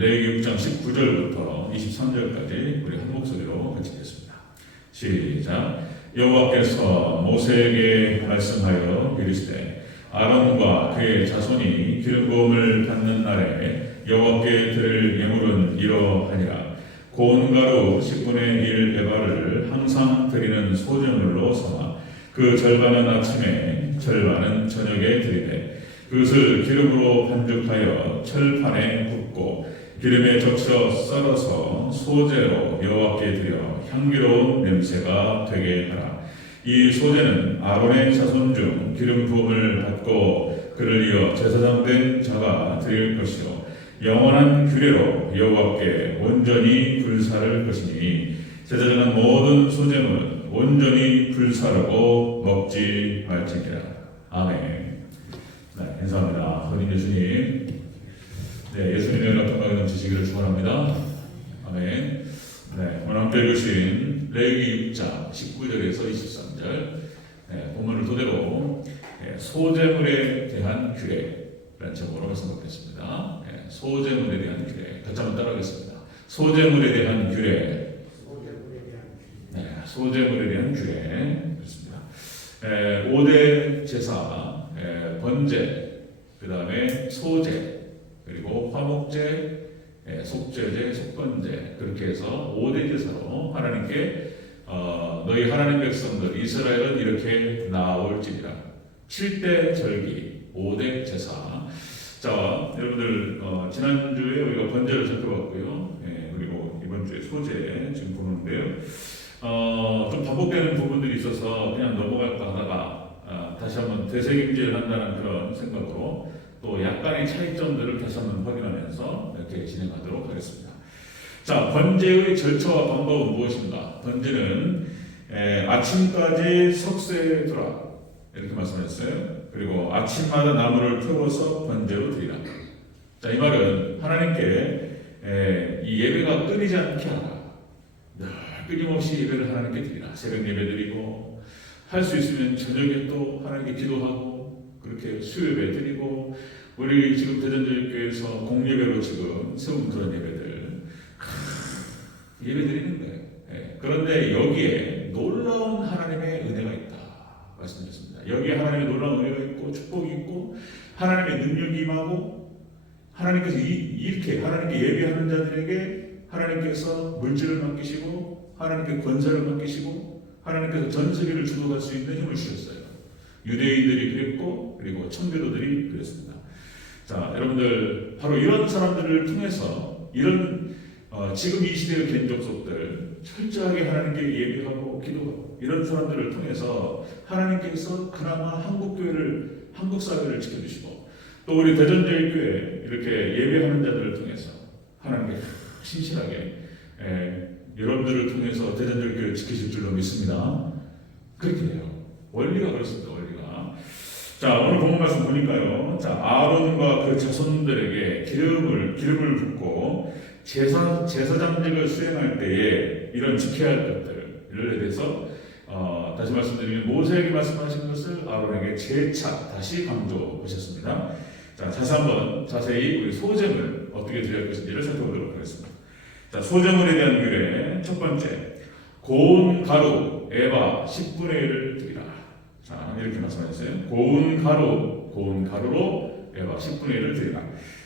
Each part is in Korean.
레위기 6장 19절부터 23절까지 우리 한 목소리로 같이 읽겠습니다. 시작. 여호와께서 모세에게 말씀하여 이르시되 아론과 그의 자손이 기름 부음을 받는 날에 여호와께 드릴 예물은 이러하니라. 고운 가루 10분의 1 에바를 항상 드리는 소제물로 삼아 그 절반은 아침에 절반은 저녁에 드리되 그것을 기름으로 반죽하여 철판에 굽고 기름에 적셔 썰어서 소제로 여호와께 드려 향기로운 냄새가 되게 하라. 이 소제는 아론의 자손 중 기름 부음을 받고 그를 이어 제사장 된 자가 드릴 것이요 영원한 규례로 여호와께 온전히 불사를 것이니 제사장은 모든 소제물은 온전히 불사르고 먹지 말지니라. 아멘. 네, 감사합니다. 선임 예수님. 네, 예수님의 은혜가 넘치시기를 축원합니다. 아멘. 네, 오늘 함께 읽으신 레위기 6장 19절에서 23절 네, 본문을 토대로 소제물에 대한 규례라는 제목으로 말씀드리겠습니다. 네, 소제물에 대한 규례. 같이 한번 따라하겠습니다. 소제물에 대한 규례. 네, 소제물에 대한 규례. 그렇습니다. 5대 제사, 번제, 그 다음에 소제, 그리고 화목제, 속죄제, 속번제 그렇게 해서 5대 제사로 하나님께 너희 하나님 백성들 이스라엘은 이렇게 나올지니라. 7대 절기, 5대 제사. 자, 여러분들 지난주에 우리가 번제를 살펴봤고요. 그리고 이번 주에 소제 지금 보는데요. 좀 반복되는 부분들이 있어서 그냥 넘어갈까 하다가 다시 한번 되새김질을 한다는 그런 생각으로 또 약간의 차이점들을 다시 한번 확인하면서 이렇게 진행하도록 하겠습니다. 자, 번제의 절차와 방법은 무엇인가? 번제는 아침까지 석쇠에 두라 이렇게 말씀하셨어요. 그리고 아침마다 나무를 태워서 번제로 드리라. 자, 이 말은 하나님께 이 예배가 끊이지 않게 하라. 늘 끊임없이 예배를 하나님께 드리라. 새벽 예배 드리고 할 수 있으면 저녁에 또 하나님께 기도하고 그렇게 수요예배 드리고 우리 지금 대전제일교회에서 공예배로 지금 세운 그런 예배들 예배 드리는 거예요. 그런데 여기에 놀라운 하나님의 은혜가 있다 말씀드렸습니다. 여기에 하나님의 놀라운 은혜가 있고 축복이 있고 하나님의 능력이 임하고 하나님께서 이렇게 하나님께 예배하는 자들에게 하나님께서 물질을 맡기시고 하나님께 권세를 맡기시고 하나님께서 전 세계를 주도할 수 있는 힘을 주셨어요. 유대인들이 그랬고 그리고 청교도들이 그랬습니다. 자, 여러분들 바로 이런 사람들을 통해서 이런 지금 이 시대의 개인족속들 철저하게 하나님께 예배하고 기도하고 이런 사람들을 통해서 하나님께서 그나마 한국교회를 한국사회를 지켜주시고 또 우리 대전제일교회 이렇게 예배하는 자들을 통해서 하나님께 신실하게 여러분들을 통해서 대전제일교회를 지키실 줄로 믿습니다. 그렇게 돼요. 원리가 그렇습니다. 원리가. 자, 오늘 본문 말씀 보니까요. 자, 아론과 그 자손들에게 기름을 붓고 제사장직을 수행할 때에 이런 지켜야 할 것들에 대해서 다시 말씀드리면 모세에게 말씀하신 것을 아론에게 재차 다시 강조하셨습니다. 자, 자세히 우리 소제물 어떻게 드려야 할 것인지를 살펴보도록 하겠습니다. 자, 소제물에 대한 규례 첫 번째, 고운 가루 에바 10분의 1을 드리라. 자, 이렇게 말씀하셨어요. 고운 가루로 에바 10분의 1을 드리라.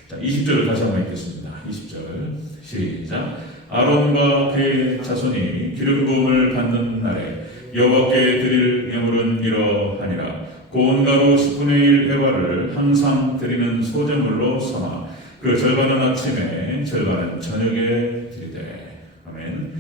자, 20절을 다시 한번 읽겠습니다. 20절 시작. 아론과 그의 자손이 기름 부음을 받는 날에 여호와께 드릴 예물은 이러하니라. 고운 가루 10분의 1 에바를 항상 드리는 소제물로 삼아 그 절반은 아침에 절반은 저녁에 드리되. 아멘.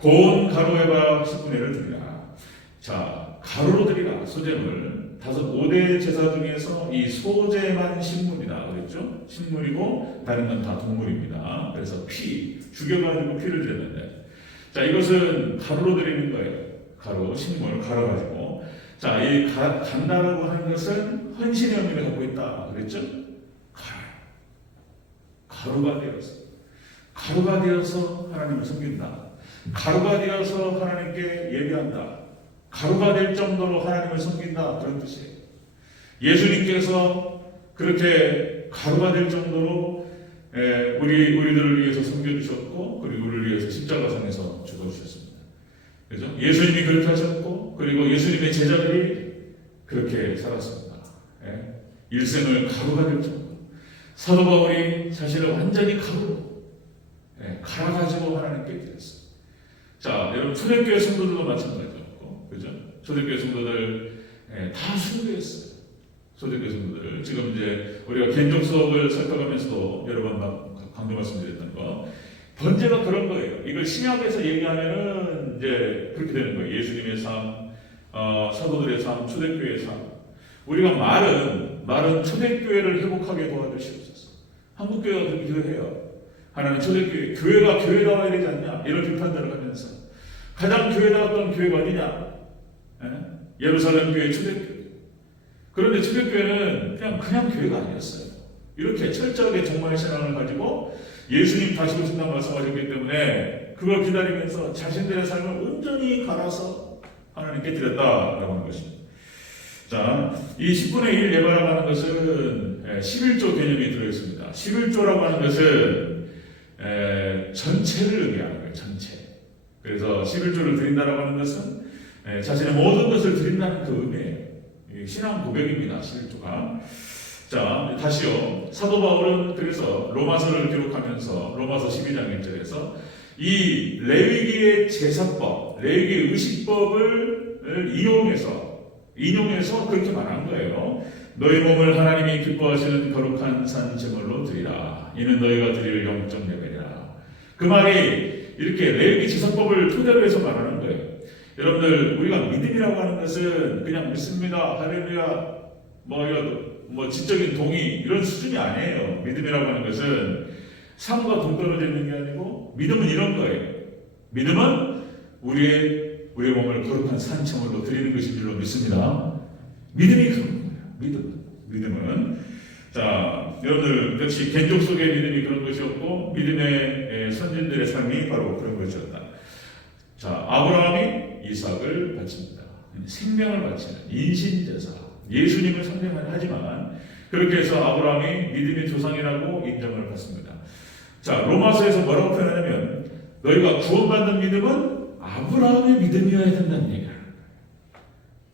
고운 가루 에바 10분의 1을 드리라. 자, 가루로 드리라. 소제물 5대 제사 중에서 이 소제만 식물이다 그랬죠? 식물이고 다른 건 다 동물입니다. 그래서 죽여가지고 피를 드렸는데, 자, 이것은 가루로 드리는 거예요. 가루, 식물 갈아가지고. 자, 이 간다라고 하는 것은 헌신의 의미를 갖고 있다 그랬죠? 가루가 되어서 하나님을 섬긴다. 가루가 되어서 하나님께 예배한다. 가루가 될 정도로 하나님을 섬긴다. 그런 뜻이에요. 예수님께서 그렇게 가루가 될 정도로 우리들을 위해서 섬겨주셨고, 그리고 우리를 위해서 십자가상에서 죽어주셨습니다. 그죠? 예수님이 그렇게 하셨고, 그리고 예수님의 제자들이 그렇게 살았습니다. 일생을 가루가 될 정도로. 사도 바울이 자신을 완전히 가루로 갈아가지고 하나님께 드렸어요. 자, 여러분, 초대교회 성도들도 마찬가지였고, 그죠? 초대교회 성도들 다 숭배했어요. 초대교회 성도들. 지금 이제 우리가 개인적 수업을 살펴가면서도 여러 번 강조 말씀드렸던 거. 번제가 그런 거예요. 이걸 신약에서 얘기하면은 이제 그렇게 되는 거예요. 예수님의 삶, 사도들의 삶, 초대교회의 삶. 우리가 말은 초대교회를 회복하게 도와주시옵소서. 한국교회가 그렇게 기도해요. 하나님 초대교회, 교회가 교회다워야 되지 않냐? 이런 비판들을 하면서 가장 교회다웠던 교회가 어디냐? 예루살렘 교회 초대교회. 그런데 초대교회는 그냥 교회가 아니었어요. 이렇게 철저하게 정말 신앙을 가지고 예수님 다시 오신다고 말씀하셨기 때문에 그걸 기다리면서 자신들의 삶을 온전히 갈아서 하나님께 드렸다라고 하는 것입니다. 자, 이 10분의 1 예배라고 하는 것은 11조 개념이 들어있습니다. 11조라고 하는 것은 전체를 의미하는 거예요. 전체. 그래서 11조를 드린다라고 하는 것은 자신의 모든 것을 드린다는 그 의미예요. 신앙 고백입니다. 11조가. 자, 다시요. 사도 바울은 그래서 로마서를 기록하면서 로마서 12장 1절에서 이 레위기의 제사법, 레위기의 의식법을 인용해서 그렇게 말한 거예요. 너희 몸을 하나님이 기뻐하시는 거룩한 산 제물로 드리라. 이는 너희가 드릴 영적 예배니라. 그 말이 이렇게 레위기 제사법을 토대로 해서 말하는 거예요. 여러분들, 우리가 믿음이라고 하는 것은 그냥 믿습니다, 할렐루야, 뭐 지적인 동의 이런 수준이 아니에요. 믿음이라고 하는 것은 삶과 동떨어져 있는 게 아니고, 믿음은 이런 거예요. 믿음은 우리의 몸을 거룩한 산채물로 드리는 것인 줄로 믿습니다. 믿음이 그런 거예요. 믿음은. 자, 여러분들 역시 겐족 속의 믿음이 그런 것이었고, 믿음의 선진들의 삶이 바로 그런 것이었다. 자, 아브라함이 이삭을 바칩니다. 생명을 바치는 인신제사. 예수님을 상징하지만 그렇게 해서 아브라함이 믿음의 조상이라고 인정을 받습니다. 자, 로마서에서 뭐라고 표현하냐면 너희가 구원받는 믿음은 아브라함의 믿음이어야 된다는 얘기를 하는 거예요.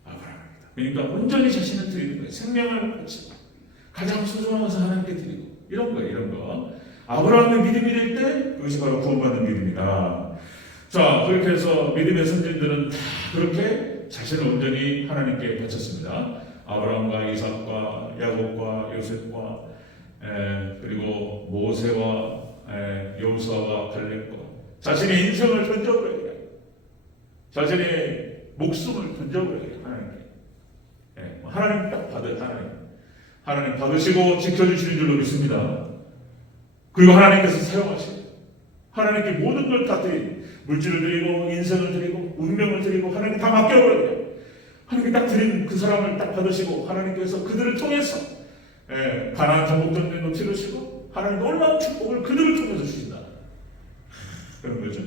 아브라함입니다. 그러니까 온전히 자신을 드리는 거예요. 생명을 바치고 가장 소중한 것을 하나님께 드리고 이런 거예요. 이런 거. 아브라함의 믿음이 될 때 그것이 바로 구원받는 믿음이다. 자, 그렇게 해서 믿음의 선진들은 다 그렇게 자신을 온전히 하나님께 바쳤습니다. 아브라함과 이삭과 야곱과 요셉과 그리고 모세와 여호수아와 갈렙과 자신의 인생을 던져버려요. 자신의 목숨을 던져버려요. 하나님께. 하나님 딱 하나님 받으시고 지켜주시는 줄로 믿습니다. 그리고 하나님께서 사용하시고 하나님께 모든 걸 다 드리고 물질을 드리고 인생을 드리고 운명을 드리고 하나님 다 맡겨버려요. 하나님이 딱 드린 그 사람을 딱 받으시고 하나님께서 그들을 통해서 가나안 정복 전쟁도 치르시고 하나님 놀라운 축복을 그들을 통해서 주신다. 그런 거죠.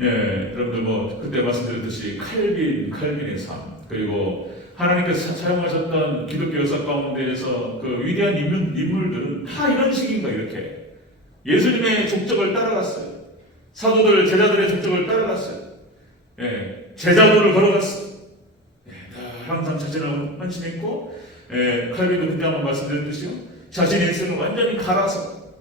여러분들 그때 말씀드렸듯이 칼빈의 삶, 그리고 하나님께서 사용하셨던 기독교 역사 가운데에서 그 위대한 인물들은 다 이런 식인 거예요. 이렇게 예수님의 족적을 따라갔어요. 사도들, 제자들의 족적을 따라갔어요. 제자도를 걸어갔어요. 항상 자신을 헌신했고, 칼빈도 그때 한번 말씀드렸듯이요. 자신의 인생을 완전히 갈아서,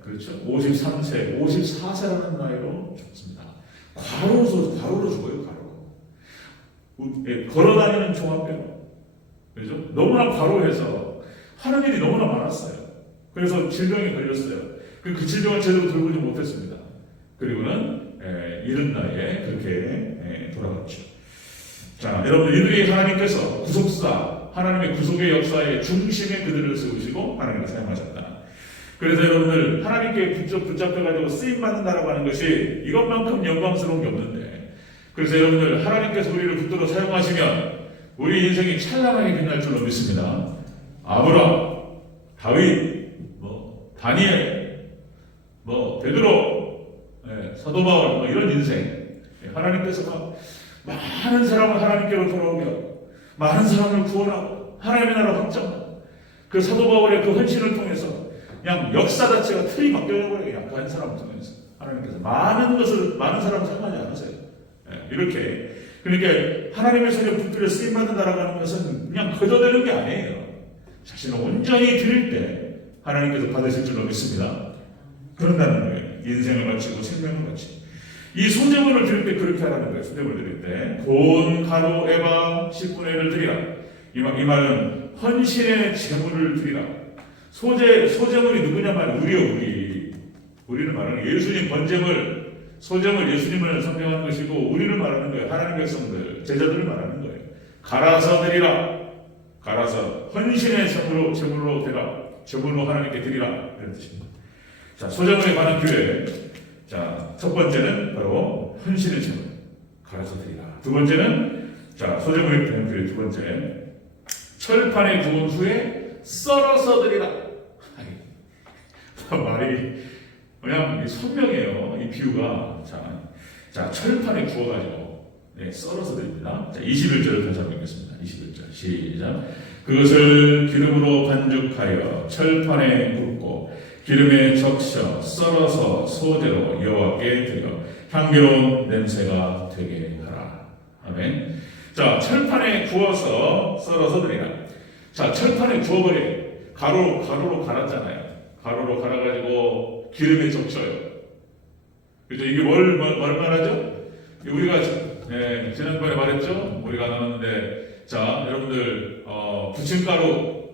그렇죠. 53세, 54세라는 나이로 죽습니다. 과로로 죽어요, 과로. 걸어다니는 종합병원. 그렇죠? 너무나 과로해서 하는 일이 너무나 많았어요. 그래서 질병에 걸렸어요. 그 질병을 제대로 돌보지 못했습니다. 그리고는 이른 나이에 그렇게 돌아갔죠. 자, 여러분, 이들이 하나님께서 구속사, 하나님의 구속의 역사의 중심에 그들을 세우시고 하나님을 사용하셨다. 그래서 여러분들, 하나님께 붙잡혀가지고 쓰임받는다라고 하는 것이 이것만큼 영광스러운 게 없는데, 그래서 여러분들, 하나님께서 우리를 붙들어 사용하시면 우리 인생이 찬란하게 빛날 줄로 믿습니다. 아브라함, 다윗, 다니엘, 베드로, 사도 바울, 이런 인생. 하나님께서 많은 사람을 하나님께로 돌아오게 하고, 많은 사람을 구원하고, 하나님의 나라 확장하고, 그 사도 바울의 그 헌신을 통해서 그냥 역사 자체가 틀이 바뀌어버려요. 그냥 그 한 사람을 통해서 하나님께서 많은 사람을 사용하지 않으세요. 이렇게 그러니까 하나님의 손에 붙들려 쓰임 받는다라고 하는 것은 그냥 거저되는 게 아니에요. 자신을 온전히 드릴 때 하나님께서 받으실 줄로 믿습니다. 그런다는 거예요. 인생을 바치고 생명을 바치고 이 소제물을 드릴 때 그렇게 하라는 거예요. 소제물 드릴 때 돈, 가루, 에바 10분의 1을 드리라. 이 말은 헌신의 제물을 드리라. 소제물이 누구냐 말은 우리를 말하는 예수님 번제물, 소제물 예수님을 상징하는 것이고 우리를 말하는 거예요. 하나님 백성들, 제자들을 말하는 거예요. 갈아서 드리라. 갈아서 헌신의 제물로 드리라. 제물로 하나님께 드리라. 이런 뜻입니다. 자, 소제물에 관한 규례. 자, 첫 번째는 바로 헌신의 제물. 갈아서 드리라. 두 번째는 자, 소제물에 관한 규례 두 번째. 철판에 구운 후에 썰어서 드리라. 말이 그냥 선명해요. 이 비유가. 자, 철판에 구워가지고 썰어서 드립니다. 자, 21절을 다시 한번 읽겠습니다. 21절 시작. 그것을 기름으로 반죽하여 철판에 굽고 기름에 적셔 썰어서 소대로 여호와께 드려 향기로운 냄새가 되게 하라. 아멘. 자, 철판에 구워서 썰어서 드리라. 자, 철판에 구워버려요. 가루로 갈았잖아요. 가루로 갈아가지고 기름에 적셔요. 그죠? 이게 뭘 말하죠? 우리가 지난번에 말했죠? 우리가 나눴는데, 자, 여러분들 부침가루,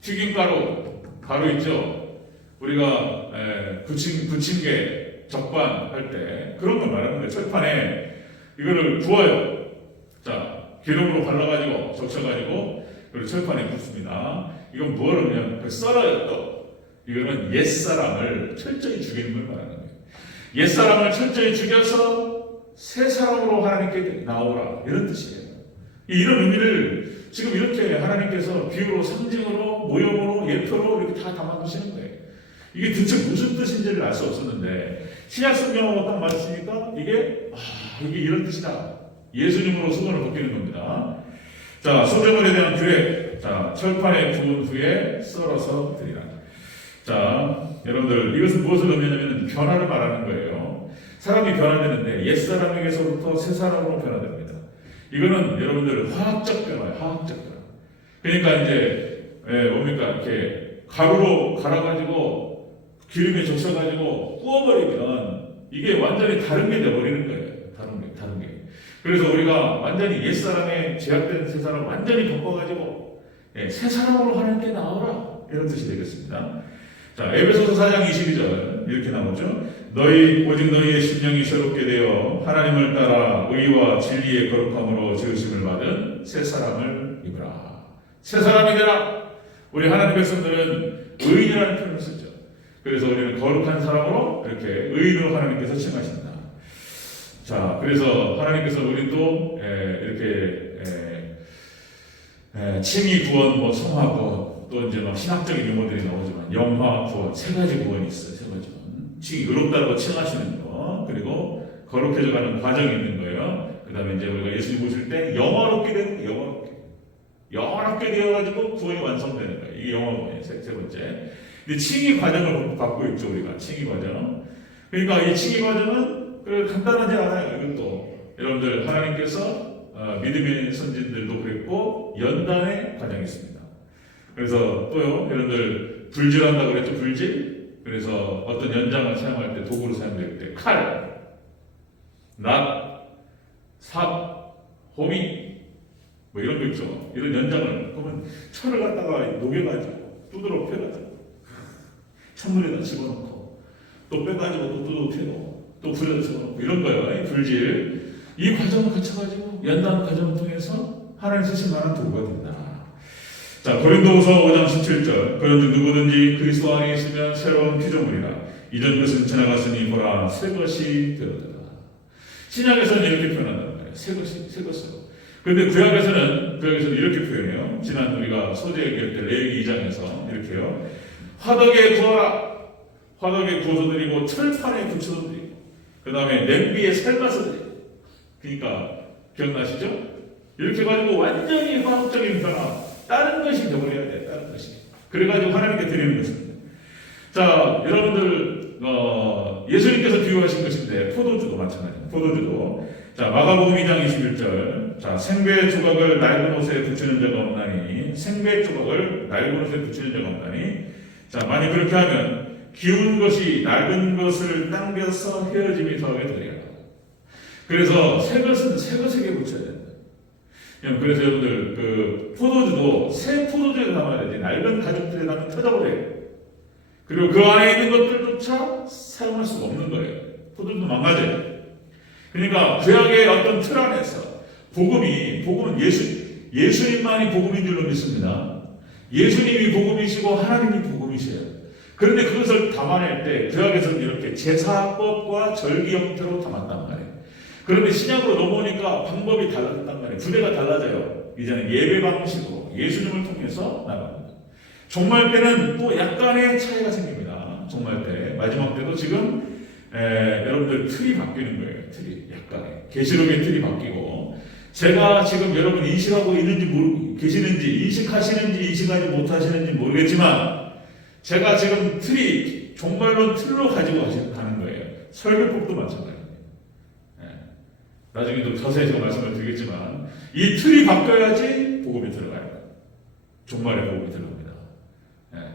튀김가루, 가루 있죠? 우리가 부침개, 적반 할 때 그런 걸 말하는 거예요. 철판에 이거를 구워요. 자, 기름으로 발라가지고 적셔가지고 그리고 철판에 굽습니다. 이건 뭐를 그냥 썰어요 또. 이거는 옛사람을 철저히 죽이는 걸 말하는 거예요. 옛사람을 철저히 죽여서 새 사람으로 하나님께 나오라. 이런 뜻이에요. 이런 의미를 지금 이렇게 하나님께서 비유로, 상징으로, 모형으로, 예표로 이렇게 다 담아두시는 거예요. 이게 대체 무슨 뜻인지를 알 수 없었는데 신약 성경하고 딱 맞으시니까 이게 이런 뜻이다. 예수님으로 소원을 벗기는 겁니다. 자, 소제물에 대한 규례. 자, 철판에 구운 후에 썰어서 드리라. 자, 여러분들 이것은 무엇을 의미하냐면 변화를 말하는 거예요. 사람이 변화되는데 옛사람에게서부터 새사람으로 변화됩니다. 이거는 여러분들 화학적 변화예요. 화학적 변화. 그러니까 이제 뭡니까 이렇게 가루로 갈아가지고 기름에 적셔가지고 구워버리면 이게 완전히 다른 게 돼버리는 거예요. 다른 게. 그래서 우리가 완전히 옛사람에 제약된 새사람을 완전히 바꿔가지고 새 사람으로 하나님께 나오라. 이런 뜻이 되겠습니다. 자, 에베소서 4장 22절 이렇게 나오죠. 오직 너희의 심령이 새롭게 되어 하나님을 따라 의와 진리의 거룩함으로 지으심을 받은 새 사람을 입으라. 새 사람이 되라. 우리 하나님 백성들은 의인이라는 표현을 쓰죠. 그래서 우리는 거룩한 사람으로 이렇게 의인으로 하나님께서 칭하신다. 자, 그래서 하나님께서 우리도 이렇게 칭의 구원, 성화 구원, 또 이제 막 신학적인 용어들이 나오지만 영화 구원, 세 가지 구원이 있어요. 세 가지 구원. 칭이 의롭다고 칭하시는 거, 그리고 거룩해져가는 과정이 있는 거예요. 그 다음에 이제 우리가 예수님 보실 때 영화롭게 되는 거예요. 영화롭게 되어가지고 구원이 완성되는 거예요. 이게 영화 구원이에요. 세 번째. 근데 칭의 과정을 받고 있죠. 우리가 칭의 과정. 그러니까 이 칭의 과정은 간단하지 않아요. 이것도 여러분들 하나님께서 믿음의 선진들도 그랬고 연단의 과정이 있습니다. 그래서 또요, 여러분들 불질한다고 그랬죠, 불질? 그래서 어떤 연장을 사용할 때, 도구로 사용될 때, 칼, 낫, 삽, 호미, 뭐 이런 거 있죠. 이런 연장을, 그러면 철을 갖다가 녹여가지고, 두드러 펴가지고, 찬물에다 집어넣고, 또 빼가지고 또 두드러 펴고, 또 불에다 집어넣고, 이런 거예요, 불질. 이 과정을 거쳐가지고, 연단 과정을 통해서 하나님 쓰실 만한 도구가 된다. 자, 고린도후서 5장 17절. 그런즉 누구든지 그리스도 안에 있으면 새로운 피조물이라. 이전 것은 지나갔으니 보라 새 것이 되었다. 신약에서는 이렇게 표현한다는 거예요. 새 것으로. 그런데 구약에서는 이렇게 표현해요. 지난 우리가 소재 얘기할 때 레위기 2장에서 이렇게요. 화덕에 구워라. 화덕에 구워서 드리고 철판에 붙여서 드리고 그 다음에 냄비에 삶아서 드리고. 그러니까 기억나시죠? 이렇게 가지고 완전히 화학적인 변화. 다른 것이 되어버려야 돼. 다른 것이. 그래가지고 하나님께 드리는 것입니다. 자, 여러분들 예수님께서 비유하신 것인데 포도주도 마찬가지입니다. 포도주도 자, 마가복음 2장 21절 자, 생배 조각을 낡은 옷에 붙이는 자가 없나니 생배 조각을 낡은 옷에 붙이는 자가 없나니 자, 만약 그렇게 하면 기운 것이 낡은 것을 당겨서 헤어짐이 더하게 되리라. 그래서 새 것은 새 것에게 붙여야 된다. 그래서 여러분들 그 포도주도 새 포도주에 담아야 되지 낡은 가죽들에 담으면 터져버려요. 그리고 그 안에 있는 것들조차 사용할 수가 없는 거예요. 포도주도 망가져요. 그러니까 구약의 어떤 틀 안에서 복음은 예수님만이 복음인 줄로 믿습니다. 예수님이 복음이시고 하나님이 복음이세요. 그런데 그것을 담아낼 때 구약에서는 이렇게 제사법과 절기 형태로 담았단 말이에요. 그런데 신약으로 넘어오니까 방법이 달라졌단 말이에요. 부대가 달라져요. 이제는 예배 방식으로 예수님을 통해서 나갑니다. 종말 때는 또 약간의 차이가 생깁니다. 종말 때 마지막 때도 지금 여러분들 틀이 바뀌는 거예요. 틀이 약간의 계시록의 틀이 바뀌고 제가 지금 여러분 인식하고 있는지 계시는지 인식하시는지 인식하지 못하시는지 모르겠지만 제가 지금 틀이 종말론 틀로 가지고 가는 거예요. 설교법도 마찬가지입니다. 나중에 좀 자세히 제가 말씀을 드리겠지만 이 틀이 바뀌어야지 복음이 들어가요. 종말의 복음이 들어갑니다.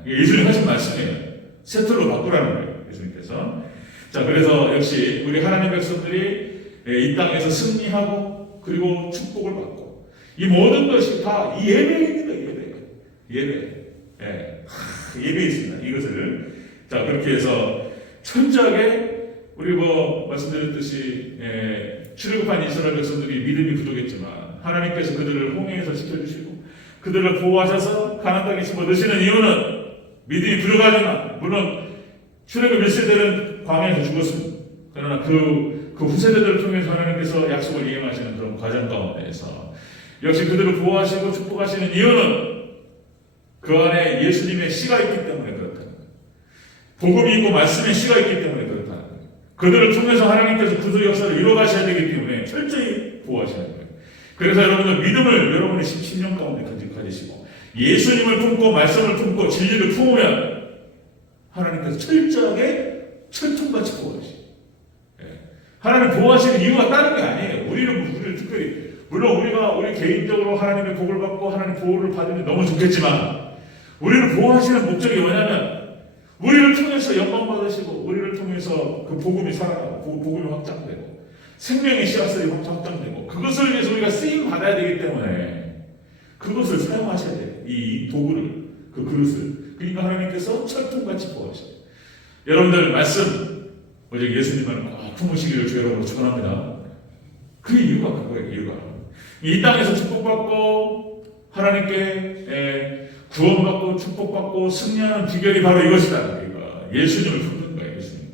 예수님 하신 말씀이에요. 새 틀로 바꾸라는 거예요. 예수님께서. 자, 그래서 역시 우리 하나님 백성들이 이 땅에서 승리하고 그리고 축복을 받고 이 모든 것이 다 이 예배에 있는 거예요. 예배에 있습니다. 이것을 자 그렇게 해서 철저하게 우리 말씀드렸듯이 출애굽한 이스라엘 백성들이 믿음이 부족했지만 하나님께서 그들을 홍해에서 지켜주시고 그들을 보호하셔서 가나안 땅에 집어넣으시는 이유는 믿음이 부족하지만 물론 출애굽 1세대는 광야에서 죽었습니다. 그러나 그 후세대들을 통해서 하나님께서 약속을 이행하시는 그런 과정 가운데에서 역시 그들을 보호하시고 축복하시는 이유는 그 안에 예수님의 씨가 있기 때문에 그렇다는 거예요. 복음이 있고 말씀의 씨가 있기 때문에 그렇다는 거예요. 그들을 통해서 하나님께서 구속 역사를 이루어가셔야 되기 때문에 철저히 보호하시는 거예요. 그래서 여러분들 믿음을 여러분의 심령 가운데 가지시고 예수님을 품고 말씀을 품고 진리를 품으면 하나님께서 철저하게 철통같이 보호하시죠. 하나님 보호하시는 이유가 다른 게 아니에요. 우리를 특별히 물론 우리 개인적으로 하나님의 복을 받고 하나님 보호를 받으면 너무 좋겠지만 우리를 보호하시는 목적이 뭐냐면 우리를 통해서 영광 받으시고 우리를 통해서 그 복음이 살아나고 복음이 확장되고 생명의 씨앗들이 확장되고 그것을 위해서 우리가 쓰임 받아야 되기 때문에 그것을 사용하셔야 돼요. 이 도구를 그 그릇을 그러니까 하나님께서 철통같이 보호하셔요. 여러분들 말씀 어제 예수님은 품으시기를 주 여러분으로 축원합니다. 그 이유가 그거예요. 이유가 이 땅에서 축복받고 하나님께 구원받고 축복받고 승리하는 비결이 바로 이것이다. 그러니까 예수님을 품는 거예요. 예수님.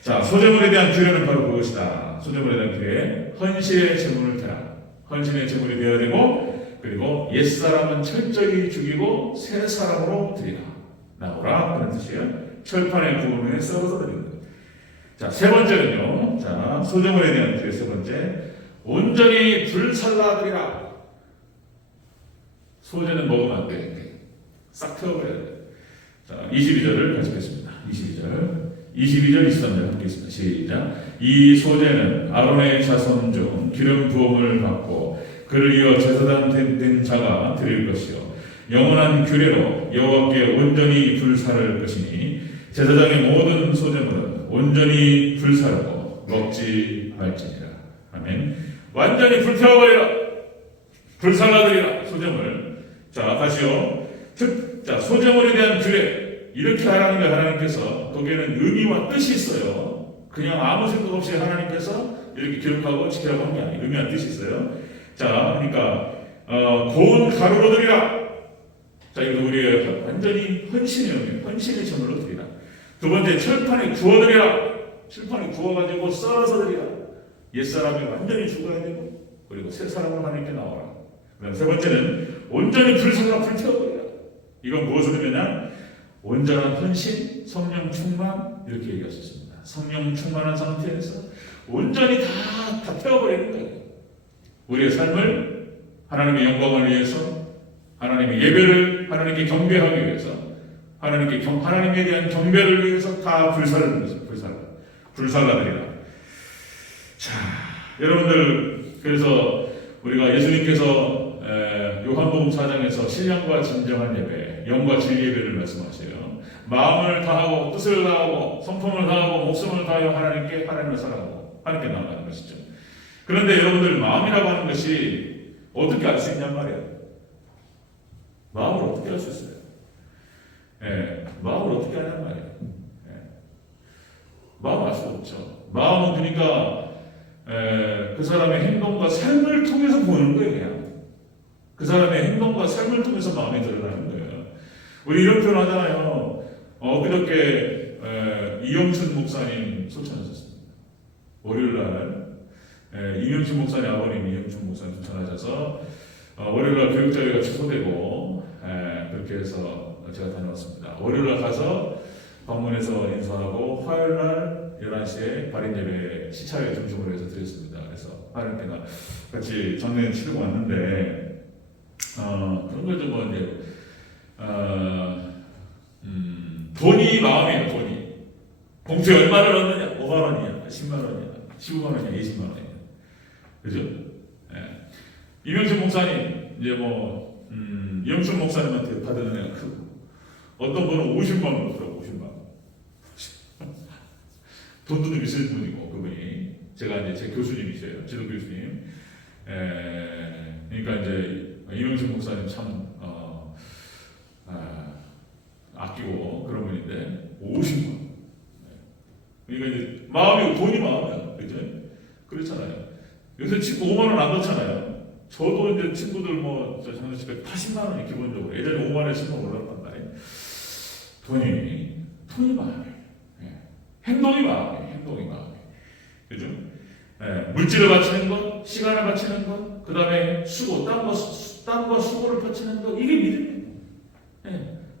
자, 소재물에 대한 규례는 바로 그것이다. 소재물에 대한 규례, 헌신의 제물을 대라. 헌신의 제물이 되어야 되고 그리고 옛사람은 철저히 죽이고 새 사람으로 드리라. 나오라. 그런 뜻이에요. 철판에 구운 후에 썰어서 드립니다. 자, 세 번째는요. 자, 소재물에 대한 규례 세 번째. 온전히 불살라드리라. 소재는 먹으면 안 돼. 싹 태워버려야 돼. 자, 22절을 가지겠습니다. 22절, 23절 함께 있습니다. 시작. 이 소재는 아론의 자손 중 기름 부음을 받고 그를 이어 제사장 된 자가 드릴 것이요 영원한 규례로 여호와께 온전히 불사를 것이니 제사장의 모든 소재물은 온전히 불사르고 먹지 말지니라. 아멘. 완전히 불태워버리라. 불살라드리라. 소재물. 자, 다시요. 자, 소재물에 대한 규례. 이렇게 하라는 게 하나님께서 거기에는 의미와 뜻이 있어요. 그냥 아무 생각 없이 하나님께서 이렇게 기록하고 지키라고 한 게 아니에요. 의미와 뜻이 있어요. 자, 그러니까 고운 가루로 드리라. 자, 이거 우리의 완전히 헌신의 의미, 헌신의 제물로 드리라. 두 번째, 철판에 구워드리라. 철판에 구워가지고 썰어서 드리라. 옛사람이 완전히 죽어야 되고 그리고 새 사람을 하나님께 나오라. 그다음 세 번째는 온전히 불살라 불태워버리라. 이건 무엇을 의미하냐? 온전한 헌신, 성령 충만 이렇게 얘기하셨습니다. 성령 충만한 상태에서 온전히 다 태워버리는 거예요. 우리의 삶을 하나님의 영광을 위해서 하나님의 예배를 하나님께 경배하기 위해서 하나님에 대한 경배를 위해서 다 불살르는 거죠. 불살라들이라. 자, 여러분들, 그래서 우리가 예수님께서 요한복음 4장에서 신령과 진정한 예배, 영과 진리 예배를 말씀하세요. 마음을 다하고 뜻을 다하고 성품을 다하고 목숨을 다하여 하나님을 사랑하고 하나님께 나아가는 것이죠. 그런데 여러분들, 마음이라고 하는 것이 어떻게 알 수 있냔 말이에요. 마음을 어떻게 알 수 있어요? 마음을 어떻게 하냔 말이에요. 마음 알 수 없죠. 마음은 그러니까 그 사람의 행동과 삶을 통해서 보는 거예요. 그냥 그 사람의 행동과 삶을 통해서 마음이 드러나는 거예요. 우리 이런 표현 하잖아요. 그저께 이영춘 목사님 소천하셨습니다. 월요일날 이영춘 목사님 아버님 이영춘 목사님 소천하셔서 월요일날 교육자회가 취소되고 그렇게 해서 제가 다녀왔습니다. 월요일날 가서 방문해서 인사하고 화요일날 11시에 발인 예배 시차회 중심으로 해서 드렸습니다. 그래서 하나님께나 같이 장례 치르고 왔는데 그런 거죠. 뭐 이제 돈이 마음이에요. 돈이 봉투에 얼마를 넣느냐, 5만 원이냐, 10만 원이냐, 15만 원이냐, 20만 원이냐, 그죠? 이명준 목사님 이제 이영춘 목사님한테 받은 은혜가 크고, 어떤 분은 50만 원 넣더라고. 50만 원. 돈도 좀 있을 분이고, 그분이 제가 이제 제 교수님이세요. 지도 교수님. 그러니까 이제 이명준 목사님 참 아끼고 그런 분인데 50만 원. 그러니까 이제 마음이, 돈이 마음이야, 그죠? 그렇잖아요. 요새 친구 5만 원 안 넣잖아요. 저도 이제 친구들 장난치고 80만 원이 기본적으로, 예전에 5만 원에 10만 원 올랐단 말이에요. 돈이 마음이에요. 행동이 마음이에요. 그죠? 물질을 바치는 것, 시간을 바치는 것, 그 다음에 수고, 땀과 수고를 바치는 것, 이게 믿음이에요.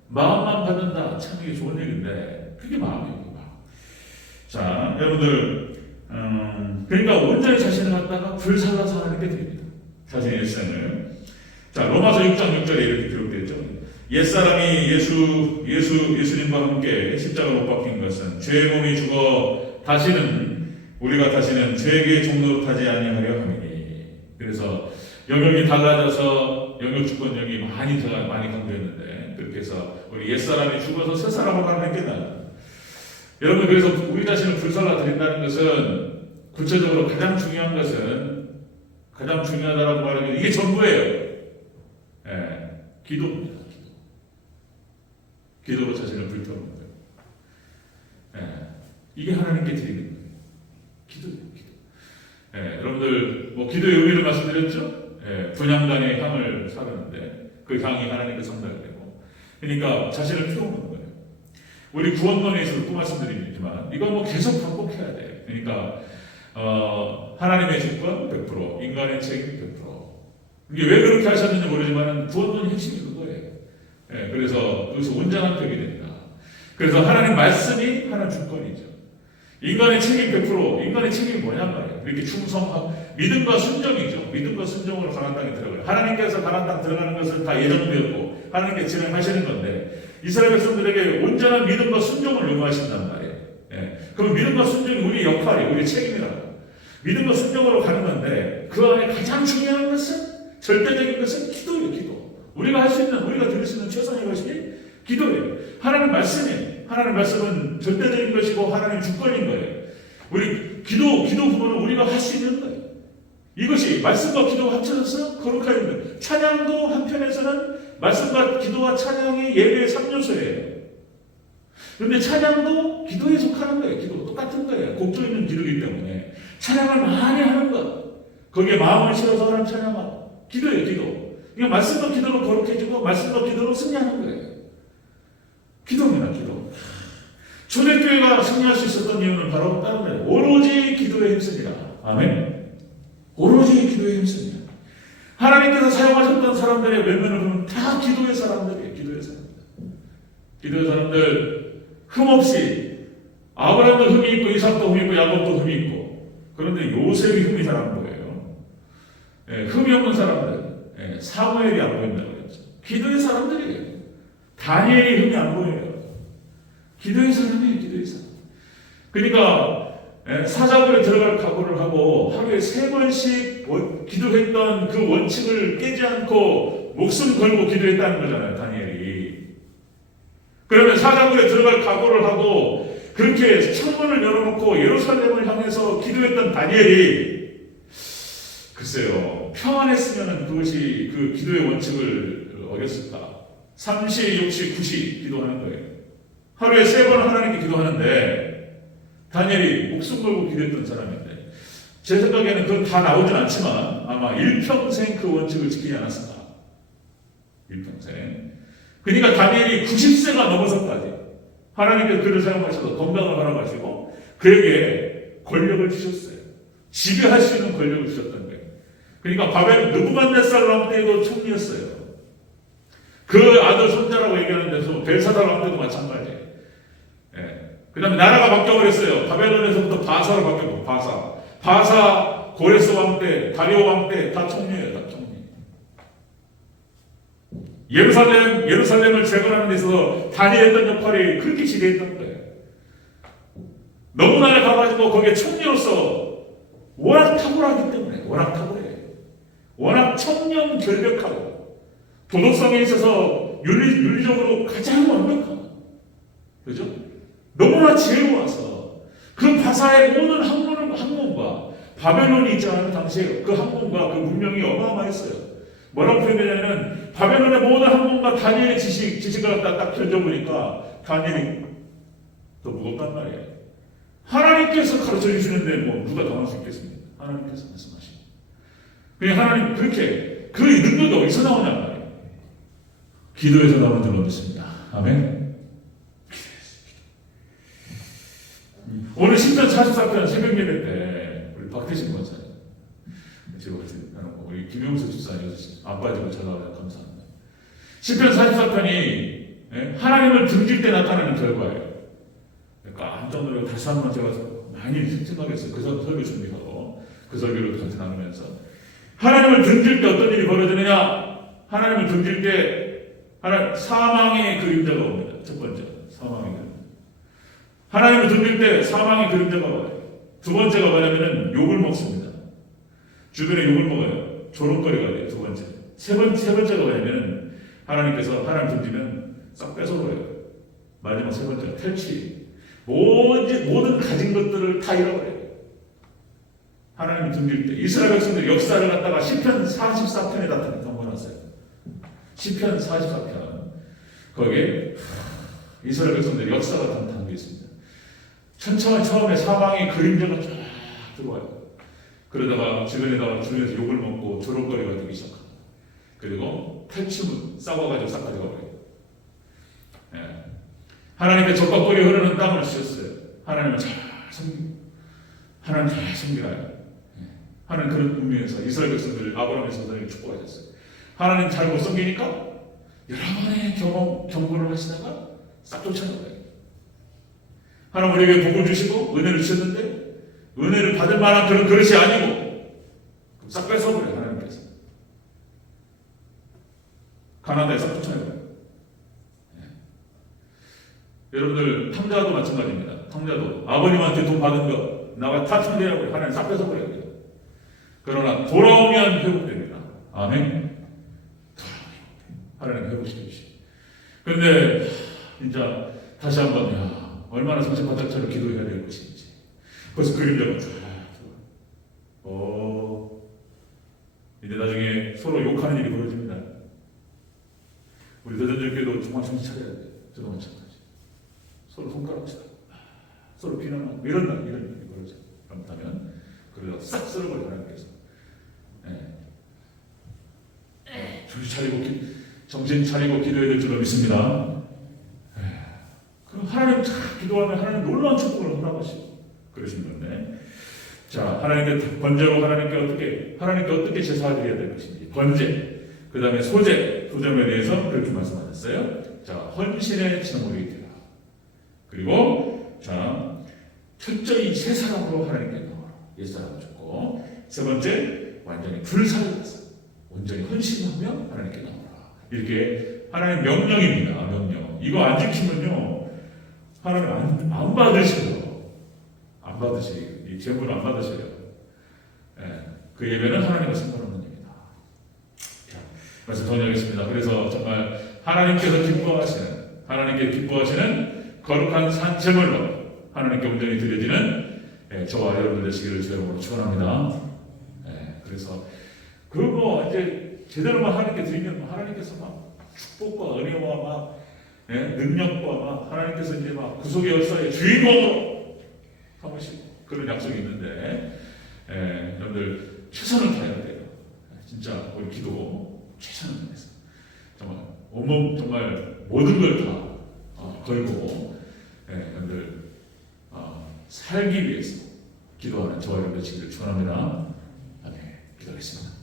마음만 받는다, 참 이게 좋은 얘기인데, 그게 마음이에요. 마음. 자, 여러분들, 그러니까 온전히 자신을 갖다가 불살라서 하나님께 드립니다. 자신의 일생을. 자, 로마서 6장 6절에 이렇게 기록되어 있죠. 옛사람이 예수님과 함께 십자가로 못 박힌 것은 죄의 몸이 죽어 우리가 다시는 죄에게 종노릇하지 아니하려 함이니. 그래서 영역이 달라져서 영역 주권력이 많이 강조했는데, 그렇게 해서 우리 옛사람이 죽어서 새 사람으로 하나님께 나아가. 여러분, 그래서 우리 자신을 불살라 드린다는 것은, 구체적으로 가장 중요하다라고 말하면 이게 전부예요. 기도입니다. 기도로 자신을 불태우는 거예요. 이게 하나님께 드리는 거예요. 기도예요. 여러분들 기도의 의미를 말씀드렸죠? 분향단의 향을 사르는데 그 향이 하나님께 전달되고, 그러니까 자신을 태우는 거예요. 우리 구원론에 있어서 또 말씀드리지만 이건 계속 반복해야 돼요. 그러니까 하나님의 주권 100%, 인간의 책임 100%. 이게 왜 그렇게 하셨는지 모르지만 구원론의 핵심이 그거예요. 그래서 여기서 온전한 벽이 된다. 그래서 하나님 말씀이 하나님 주권이죠. 인간의 책임 100%, 인간의 책임이 뭐냔 말이에요. 이렇게 충성하고 믿음과 순종이죠. 믿음과 순종으로 가나안 땅에 들어가요. 하나님께서 가나안 땅 들어가는 것은 다 예정되었고 하나님께 진행하시는 건데, 이스라엘 백성들에게 온전한 믿음과 순종을 요구하신단 말이에요. 그럼 믿음과 순종이 우리 역할이에요. 우리 책임이라고. 믿음과 순종으로 가는 건데, 그 안에 가장 중요한 것은, 절대적인 것은 기도예요. 기도. 우리가 할 수 있는, 우리가 드릴 수 있는 최선의 것이 기도예요. 하나님 말씀이에요. 하나님 말씀은 절대적인 것이고 하나님 주권인 거예요. 우리 기도 부분은 우리가 할 수 있는 거예요. 이것이 말씀과 기도가 합쳐져서 거룩한 거예요. 찬양도 한편에서는 말씀과 기도와 찬양이 예배의 3요소예요. 그런데 찬양도 기도에 속하는 거예요. 기도 똑같은 거예요. 곡조 있는 기도이기 때문에 찬양을 많이 하는 것, 거기에 마음을 실어서 하나님 찬양하고, 기도예요. 기도. 이게 말씀과 기도로 거룩해지고 말씀과 기도로 승리하는 거예요. 기도입니다. 기도. 초대교회가 승리할 수 있었던 이유는 바로 다른 거예요. 오로지 기도에 힘씁니다. 아멘. 오로지 기도에 힘씁니다. 하나님께서 사용하셨던 사람들의 면면을 보면 다 기도의 사람들이에요. 기도의 사람들. 기도의 사람들 흠없이, 아브라함도 흠이 있고 이삭도 흠이 있고 야곱도 흠이 있고, 그런데 요셉이 흠이 잘 안 보여요. 흠이 없는 사람들, 사무엘이 안 보인다고 그랬죠. 기도의 사람들이에요. 다니엘이 흠이 안 보여요. 기도의 사람이에요. 기도의 사람. 그러니까 사자굴에 들어갈 각오를 하고 하루에 3번씩 기도했던 그 원칙을 깨지 않고 목숨 걸고 기도했다는 거잖아요. 다니엘이. 그러면 사자굴에 들어갈 각오를 하고 그렇게 창문을 열어놓고 예루살렘을 향해서 기도했던 다니엘이 글쎄요, 평안했으면 그것이 그 기도의 원칙을 어겼을까? 3시, 6시, 9시 기도하는 거예요. 하루에 3번 하나님께 기도하는데 다니엘이 목숨 걸고 기도했던 사람인데 제 생각에는 그건 다 나오진 않지만 아마 일평생 그 원칙을 지키지 않았을까? 일평생. 그러니까 다니엘이 90세가 넘어서까지 하나님께서 그를 사용하셔서 건강을 허락하시고 그에게 권력을 주셨어요. 지배할 수 있는 권력을 주셨던 거예요. 그러니까 바벨 느부갓네살 왕 때도 총리였어요. 그 아들 손자라고 얘기하는 데서 벨사달 왕 때도 마찬가지예요. 그 다음에 나라가 바뀌어버렸어요. 바벨론에서부터 바사로 바뀌었고 바사 고레스 왕 때, 다리오 왕 때 다 총리예요. 다 총리. 예루살렘을 재건하는 데 있어서 다니엘했던 역할이 그렇게 지대했던 거예요. 너무나 가가지고 거기에 총리로서 워낙 탁월하기 때문에 워낙 탁월해요. 워낙 청렴 결백하고 도덕성에 있어서 윤리적으로 가장 완벽하고 그죠? 너무나 지혜로워서 그 바사의 모든 학문과 바벨론이 있지 않은 당시에 그 학문과 그 문명이 어마어마했어요. 뭐라고 표현되냐면 바벨론의 모든 학문과 다니엘의 지식을 딱 펼쳐보니까 다니엘이 더 무겁단 말이에요. 하나님께서 가르쳐 주시는데 뭐 누가 더 할 수 있겠습니까? 하나님께서 말씀하시고. 그냥 하나님 그렇게 그 능력이 어디서 나오냔 말이에요. 기도에서 나오는 줄로 믿습니다. 아멘. 오늘 신편 44편 새벽 예배 때 우리 박태신 권사님 제가 우리 김용수 집사님 아빠지고 제가 감사합니다. 신편 44편이 하나님을 등질 때 나타나는 결과예요. 깜짝 놀라고 다시 한번 제가 많이 생각했어요. 그 설교 준비하고 그 설교를 같이 나누면서 하나님을 등질 때 어떤 일이 벌어지느냐? 하나님을 등질 때 사망의 그림자가 옵니다. 첫 번째 사망의 그림자. 하나님을 등질 때 사망의 그림자가 와요. 두 번째가 뭐냐면은 욕을 먹습니다. 주변에 욕을 먹어요. 조롱거리가 돼요. 두 번째. 세 번째가 뭐냐면은 하나님께서 하나님 등지면 싹 뺏어버려요. 마지막 세 번째가 탈취. 모든 가진 것들을 다 잃어버려요. 하나님 등질 때 이스라엘 백성들 역사를 갖다가 시편 44편에다 담궈놨어요. 시편 44편 거기에 이스라엘 백성들 역사가 담겨 있습니다. 천천히 처음에 사망의 그림자가 쫙 들어와요. 그러다가 주변에서 욕을 먹고 조롱거리가 되기 시작합니다. 그리고 탈취문 싸워가지고 싹 가져가버려요. 하나님의 젖과 꿀이 흐르는 땅을 주셨어요. 하나님을 잘 섬기고 하나님 잘 섬기라요. 하나님 그런 의미에서 이스라엘 백성들을 아브라함의 선생님이 축복하셨어요. 하나님 잘 못 섬기니까 여러 번의 경고를 하시다가 싹 쫓아내버려요. 하나님 우리에게 복을 주시고 은혜를 주셨는데 은혜를 받을 만한 그런 그릇이 아니고 싹 뺏어버려요. 하나님께서 가나다에 싹 쫓아내버려요. 여러분들 탕자도 마찬가지입니다. 탕자도 아버님한테 돈 받은 거 나가 다 탕자라고 하나님 싹 뺏어버려요. 그러나 돌아오면 회복됩니다. 아멘. 하나님 회복시켜주시고. 그런데 진짜 다시 한번 얼마나 정신바짝처럼 기도해야 될 것인지. 그래서 그림자가 쫙 이제 나중에 서로 욕하는 일이 벌어집니다. 우리 대전절교도 정말 정신 차려야 돼요. 저도 마찬가지. 서로 손가락 치다 서로 비난하고 이런 일이 벌어져요. 그렇다면 그러다가 싹 쓸어버려 하나님께서. 정신 차리고 기도해야 될 줄로 믿습니다. 그럼 하나님 기도하면 하나님 놀라운 축복을 허락하시고 그러신 건데, 자 하나님께 번제로 하나님께 어떻게 제사드려야 될 것인지 번제, 그 다음에 소제, 소제에 대해서 그렇게 말씀하셨어요. 자 헌신의 제물이 되라. 그리고 자 철저히 새 사람으로 하나님께 나오라. 옛 사람을 줬고, 세 번째 완전히 불살라서 온전히 헌신하며 하나님께 나오라. 이렇게 하나님의 명령입니다. 명령. 이거 안 지키면요 하나님 안 받으셔요. 안 받으셔요. 이 제물을 안 받으셔요. 예, 그 예배는 하나님과 상관없는 예배다. 자, 그래서 정리하겠습니다. 그래서 정말 하나님께 기뻐하시는 거룩한 산제물로 하나님께 온전히 드려지는 저와 여러분들 되시기를 주님으로 축원합니다. 그래서 그거 이제 제대로만 하나님께 드리면 하나님께서 막 축복과 은혜와 막 능력과 막 하나님께서 이제 막 구속의 역사의 주인공으로 삼으시고 그런 약속이 있는데 여러분들 최선을 다해야 돼요. 진짜 우리 기도 최선을 다해서 정말 온몸 정말 모든 걸 다 걸고 여러분들 살기 위해서 기도하는 저와 여러분들 지기를 축원합니다. 기도하겠습니다.